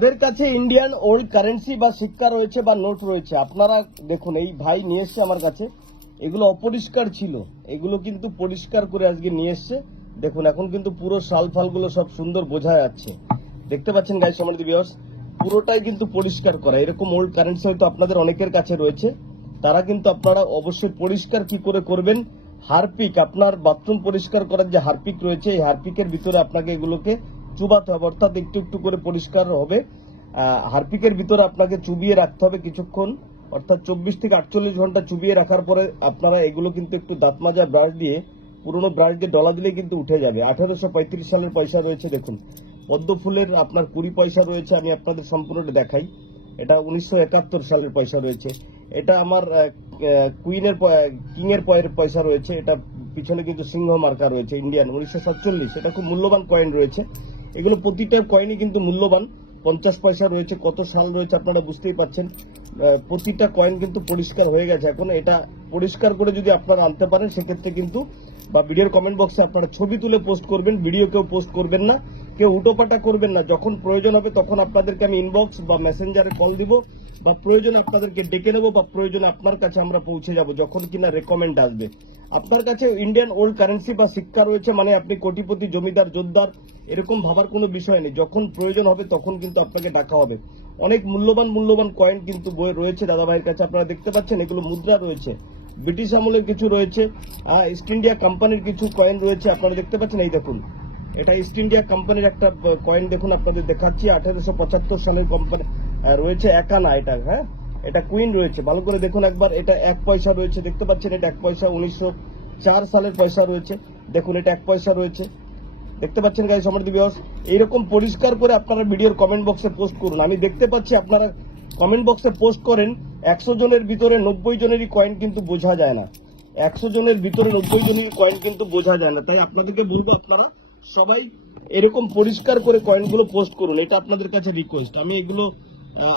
তাদের কাছে Indian old currency বা সিক্কা রয়েছে বা নোট রয়েছে। আপনারা দেখুন, এই ভাই নিয়ে এসছে আমার কাছে, এগুলো অপরিষ্কার ছিল, এগুলো কিন্তু পরিষ্কার করে আজকে নিয়ে এসছে। দেখুন এখন কিন্তু পুরো শাল ফালগুলো সব সুন্দর বোঝা যাচ্ছে, দেখতে পাচ্ছেন গাইস আমাদের ভিউয়ার্স, পুরোটাই কিন্তু পরিষ্কার করা। এরকম ওল্ড কারেন্সি হয়তো আপনাদের অনেকের কাছে রয়েছে, তারা কিন্তু আপনারা অবশ্যই পরিষ্কার কি করে করবেন। হারপিক, আপনার বাথরুম পরিষ্কার করার যে হারপিক রয়েছে, এই হারপিকের ভিতরে আপনাকে এগুলোকে চুবাতে হবে, অর্থাৎ একটু একটু করে পরিষ্কার হবে। হারপিকের ভিতরে আপনাকে চুবিয়ে রাখতে হবে কিছুক্ষণ, অর্থাৎ 24 থেকে 48 ঘন্টা চুবিয়ে রাখার পরে আপনারা এগুলো কিন্তু একটু দাঁত মাজা ব্রাশ দিয়ে, পুরোনো ব্রাশ দিয়ে ডলা দিলে কিন্তু উঠে যাবে। 1835 সালের পয়সা রয়েছে, দেখুন পদ্ম ফুলের আপনার 20 পয়সা রয়েছে। আমি আপনাদের সম্পূর্ণটা দেখাই। এটা 1971 সালের পয়সা রয়েছে। এটা আমার কিং এর পয়সা রয়েছে। এটা পিছনে কিন্তু সিংহ মার্কা রয়েছে, ইন্ডিয়ান 1947। এটা খুব মূল্যবান কয়েন রয়েছে। এগুলো প্রতিটা কয়েনই কিন্তু মূল্যবান। 50 পয়সা রয়েছে, কত সাল রয়েছে আপনারা বুঝতেই পাচ্ছেন। প্রতিটা কয়েন কিন্তু পরিষ্কার হয়ে গেছে। এখন এটা পরিষ্কার করে যদি আপনারা আনতে পারেন, সেক্ষেত্রে কিন্তু বা ভিডিওর কমেন্ট বক্সে আপনারা ছবি তুলে পোস্ট করবেন, ভিডিও কেউ পোস্ট করবেন না, কেউ উটোপাটা করবেন না। যখন প্রয়োজন হবে তখন আপনাদেরকে আমি ইনবক্স বা মেসেঞ্জারে কল দিব, বা প্রয়োজনে আপনাদেরকে ডেকে নেবো, বা প্রয়োজনে আপনার কাছে আমরা পৌঁছে যাব যখন কিনা রেকমেন্ড আসবে। আপনার কাছে ইন্ডিয়ান ওল্ড কারেন্সি বা সিক্কা রয়েছে মানে আপনি কোটিপতি, জমিদার, যোদ্ধার এরকম ভাবার কোনো বিষয় নেই। যখন প্রয়োজন হবে তখন কিন্তু আপনাকে ডাকা হবে। অনেক মূল্যবান কয়েন কিন্তু বই রয়েছে দাদা ভাইয়ের কাছে, আপনারা দেখতে পাচ্ছেন। এগুলো মুদ্রা রয়েছে, ব্রিটিশ আমলের কিছু রয়েছে, ইস্ট ইন্ডিয়া কোম্পানির কিছু কয়েন রয়েছে, আপনারা দেখতে পাচ্ছেন। এই দেখুন, এটা ইস্ট ইন্ডিয়া কোম্পানির একটা কয়েন, দেখুন আপনাদের দেখাচ্ছি। 1875 সালের কোম্পানি রয়েছে, একানা এটা, হ্যাঁ এটা কুইন রয়েছে, ভালো করে দেখুন একবার। এটা 1 পয়সা রয়েছে, দেখতে পাচ্ছেন। এটা 1 পয়সা 1904 সালের পয়সা রয়েছে, দেখুন এটা 1 পয়সা রয়েছে, দেখতে পাচ্ছেন গাইস আমাদের ভিউয়ার্স। এইরকম পরিষ্কার করে আপনারা ভিডিওর কমেন্ট বক্সে পোস্ট করুন। আমি দেখতে পাচ্ছি আপনারা কমেন্ট বক্সে পোস্ট করেন, 100 জনের ভিতরে 90 জনেরই কয়েন কিন্তু বোঝা যায় না। 100 জনের ভিতরে 90 জনেরই কয়েন কিন্তু বোঝা যায় না। তাই আপনাদেরকে বলবো, আপনারা সবাই এরকম পরিষ্কার করে কয়েনগুলো পোস্ট করুন, এটা আপনাদের কাছে রিকোয়েস্ট। আমি এগুলো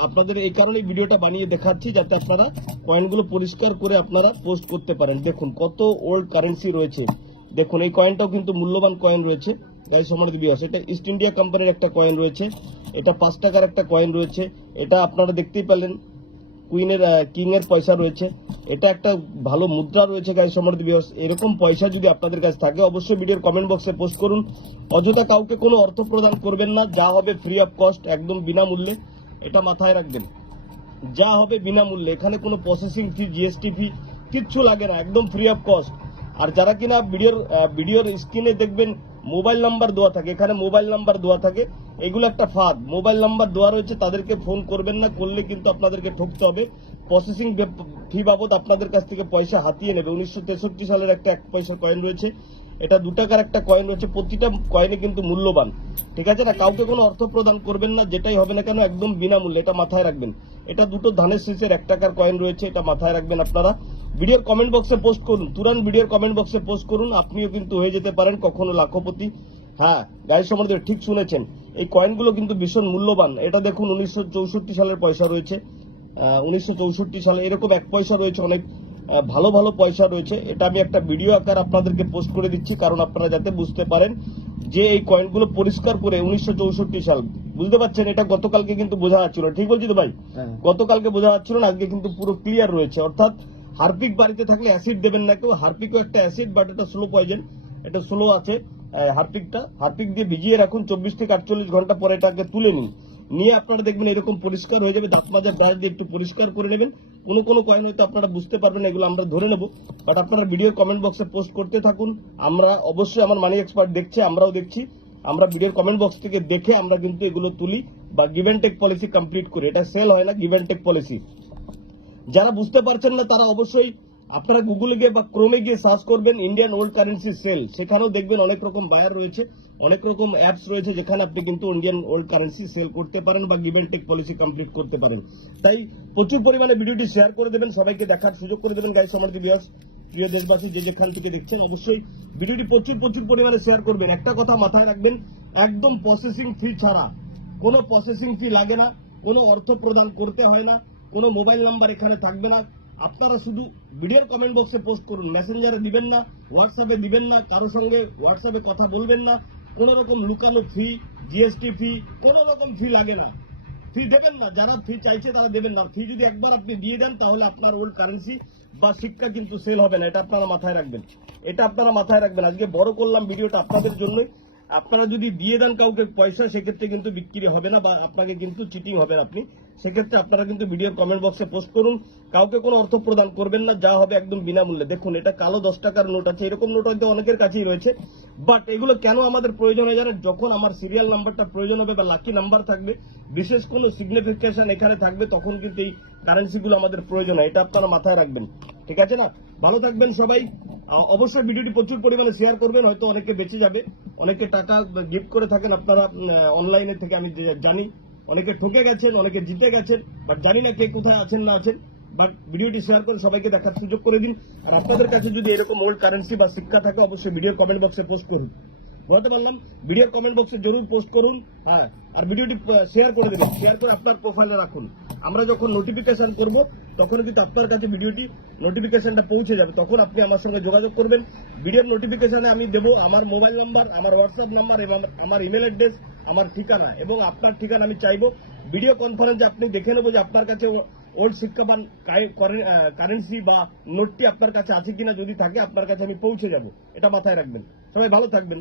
আপনাদের এই কারণেই ভিডিওটা বানিয়ে দেখাচ্ছি, যাতে আপনারা কয়েনগুলো পরিষ্কার করে আপনারা পোস্ট করতে পারেন। দেখুন কত ওল্ড কারেন্সি রয়েছে, দেখুন এই কয়েনটাও কিন্তু মূল্যবান কয়েন রয়েছে গাইস আমাদের ভিউয়ার্স। এটা ইস্ট ইন্ডিয়া কোম্পানির একটা কয়েন রয়েছে, এটা 5 টাকার একটা কয়েন রয়েছে। এটা আপনারা দেখতেই পেলেন, কিং এর পয়সা রয়েছে। এটা একটা ভালো মুদ্রা রয়েছে গাইস আমাদের ভিউয়ার্স। এরকম পয়সা যদি আপনাদের কাছে থাকে, অবশ্যই ভিডিওর কমেন্ট বক্সে পোস্ট করুন। অযথা কাউকে কোনো অর্থ প্রদান করবেন না, যা হবে ফ্রি অফ কস্ট, একদম বিনামূল্যে, এটা মাথায় রাখবেন। যা হবে বিনামূল্যে, এখানে কোনো প্রসেসিং ফি, জিএসটি ফি কিচ্ছু লাগে না, একদম ফ্রি অফ কস্ট। আর যারা কিনা ভিডিওর স্ক্রিনে দেখবেন মোবাইল নাম্বার দেওয়া থাকে, এখানে মোবাইল নাম্বার দেওয়া থাকে, এগুলো একটা ফাঁদ। মোবাইল নাম্বার দেওয়া রয়েছে, তাদেরকে ফোন করবেন না, করলে কিন্তু আপনাদেরকে ঠকতে হবে। প্রসেসিং ফি বাবদ আপনাদের কাছ থেকে পয়সা হাতিয়ে নেবে। 1963 সালের একটা 1 পয়সার কয়েন রয়েছে, এটা 2 টাকার একটা কয়েন রয়েছে, প্রতিটা কয়েনে কিন্তু মূল্যবান, ঠিক আছে না? কাউকে কোনো অর্থ প্রদান করবেন না, যেটাই হবে না কেন একদম বিনামূল্যে, এটা মাথায় রাখবেন। এটা 2টো ধানের শীষের 1 টাকার কয়েন রয়েছে, এটা মাথায় রাখবেন আপনারা। ভিডিওর কমেন্ট বক্সে পোস্ট করুন, তুরন্ত ভিডিওর কমেন্ট বক্সে পোস্ট করুন, আপনিও কিন্তু হয়ে যেতে পারেন কখনো লাখপতি। হ্যাঁ গাইস সম্বন্ধে ঠিক শুনেছেন, এই কয়েনগুলো কিন্তু ভীষণ মূল্যবান। এটা দেখুন 1964 সালের পয়সা রয়েছে, 1964 সালে এরকম 1 পয়সা রয়েছে, অনেক ভালো ভালো পয়সা রয়েছে। এটা আমি একটা ভিডিও আকার আপনাদেরকে পোস্ট করে দিচ্ছি, কারণ আপনারা যাতে বুঝতে পারেন যে এই কয়েনগুলো পরিষ্কার করে 1964 সাল, বুঝতে পারছেন? এটা গতকালকে কিন্তু বোঝা যাচ্ছিল, ঠিক বলছি তো ভাই? গতকালকে বোঝা যাচ্ছিল না, আজকে কিন্তু পুরো ক্লিয়ার রয়েছে। অর্থাৎ হারপিক বাড়িতে থাকলে অ্যাসিড দেবেন না কেউ। হারপিকও একটা অ্যাসিড, বাট এটা স্লো পয়জন, এটা স্লো আছে। হারপিক দিয়ে ভিজিয়ে রাখুন, 24 থেকে 48 ঘন্টা পরে এটাকে তুলে নিন, নিয়ে আপনারা দেখবেন এরকম পরিষ্কার হয়ে যাবে। দাঁত মাজা ব্রাশ দিয়ে একটু পরিষ্কার করে নেবেন। কোনো কয়েন হয়তো আপনারা বুঝতে পারবেন, এগুলো আমরা ধরে নেব, বাট আপনারা ভিডিওর কমেন্ট বক্সে পোস্ট করতে থাকুন। আমরা অবশ্যই, আমার মানি এক্সপার্ট দেখছে, আমরাও দেখছি, আমরা ভিডিওর কমেন্ট বক্স থেকে দেখে আমরা কিন্তু এগুলো তুলি বা give and take policy complete করি। এটা সেল হয় না, গিভ অ্যান্ড টেক পলিসি। যারা বুঝতে পারছেন না তারা অবশ্যই আপনারা গুগলে গিয়ে বা ক্রোমে গিয়ে সার্চ করবেন ইন্ডিয়ান ওল্ড কারেন্সি সেল, সেখানেও দেখবেন অনেক রকম বায়ার রয়েছে, অনেক রকম অ্যাপস রয়েছে, যেখানে আপনি কিন্তু ইন্ডিয়ান ওল্ড কারেন্সি সেল করতে পারেন বা give and take policy complete করতে পারেন। তাই প্রচুর পরিমাণে ভিডিওটি শেয়ার করে দেবেন, সবাইকে দেখার সুযোগ করে দেবেন। গাইস আমাদের ভিউয়ার্স, প্রিয় দেশবাসী, যে যেখান থেকে দেখছেন, অবশ্যই ভিডিওটি প্রচুর পরিমাণে শেয়ার করবেন। একটা কথা মাথায় রাখবেন, একদম প্রসেসিং ফি ছাড়া, কোনো প্রসেসিং ফি লাগে না, কোনো অর্থ প্রদান করতে হয় না, কোনো মোবাইল নাম্বার এখানে থাকবে না। আপনারা শুধু ভিডিওর কমেন্ট বক্সে পোস্ট করুন, মেসেঞ্জারে দিবেন না, হোয়াটসঅ্যাপে দিবেন না, কারো সঙ্গে হোয়াটসঅ্যাপে কথা বলবেন না। কোনো রকম লুকানো ফি, জিএসটি ফি, কোনো রকম ফি লাগে না। ফি দেবেন না, যারা ফি চাইছে তারা দেবেন না। ফি যদি একবার আপনি দিয়ে দেন তাহলে আপনার ওল্ড কারেন্সি বা শিক্ষা কিন্তু সেল হবে না, এটা আপনারা মাথায় রাখবেন, এটা আপনারা মাথায় রাখবেন। আজকে বড় করলাম ভিডিওটা আপনাদের জন্যই। আপনারা যদি দিয়ে দেন কাউকে পয়সা, সেক্ষেত্রে কিন্তু বিক্রি হবে না বা আপনাকে কিন্তু চিটিং হবেন আপনি। সেক্ষেত্রে আপনারা কিন্তু ভিডিওর কমেন্ট বক্সে পোস্ট করুন, কাউকে কোনো অর্থ প্রদান করবেন না, যা হবে একদম বিনামূল্যে। দেখুন এটা কালো 10 টাকার নোট আছে, এরকম নোট হয়তো অনেকের কাছেই রয়েছে, বাট এগুলো কেন আমাদের প্রয়োজন হয় জানেন? যখন আমার সিরিয়াল নাম্বারটা প্রয়োজন হবে বা লাকি নাম্বার থাকবে, বিশেষ কোনো সিগনিফিকেশন এখানে থাকবে, তখন কিন্তু এই কারেন্সিগুলো আমাদের প্রয়োজন হয়, এটা আপনারা মাথায় রাখবেন, ঠিক আছে না? ভালো থাকবেন সবাই। অবশ্যই ভিডিওটি প্রচুর পরিমাণে শেয়ার করবেন, হয়তো অনেকে বেঁচে যাবে। অনেকে টাকা গিফট করে থাকেন আপনারা অনলাইনে থেকে, আমি জানি অনেকে ঠকে গেছেন, অনেকে জিতে গেছেন, বাট জানি না কে কোথায় আছেন না আছেন। বাট ভিডিওটি শেয়ার করে সবাইকে দেখার সুযোগ করে দিন। আর আপনাদের কাছে যদি এরকম ওল্ড কারেন্সি বা শিক্ষা থাকে, অবশ্যই ভিডিওর কমেন্ট বক্সে পোস্ট করুন। বলতে পারলাম, ভিডিওর কমেন্ট বক্সে জরুর পোস্ট করুন। হ্যাঁ, আর ভিডিওটি শেয়ার করে দেবেন, শেয়ার করে আপনার প্রোফাইলে রাখুন। আমরা যখন নোটিফিকেশন করব তখন কিন্তু আপনার কাছে ভিডিওটি নোটিফিকেশনটা পৌঁছে যাবে, তখন আপনি আমার সঙ্গে যোগাযোগ করবেন। ভিডিওর নোটিফিকেশনে আমি দেবো আমার মোবাইল নাম্বার, আমার হোয়াটসঅ্যাপ নাম্বার এবং আমার ইমেল অ্যাড্রেস, আমার ঠিকানা এবং আপনার ঠিকানা আমি চাইবো। ভিডিও কনফারেন্সে আপনি দেখে নেবো যে আপনার কাছে ওল্ড শিক্ষাবান কারেন্সি বা নোটটি আপনার কাছে আছে কিনা, যদি থাকে আপনার কাছে আমি পৌঁছে যাব, এটা মাথায় রাখবেন। সবাই ভালো থাকবেন।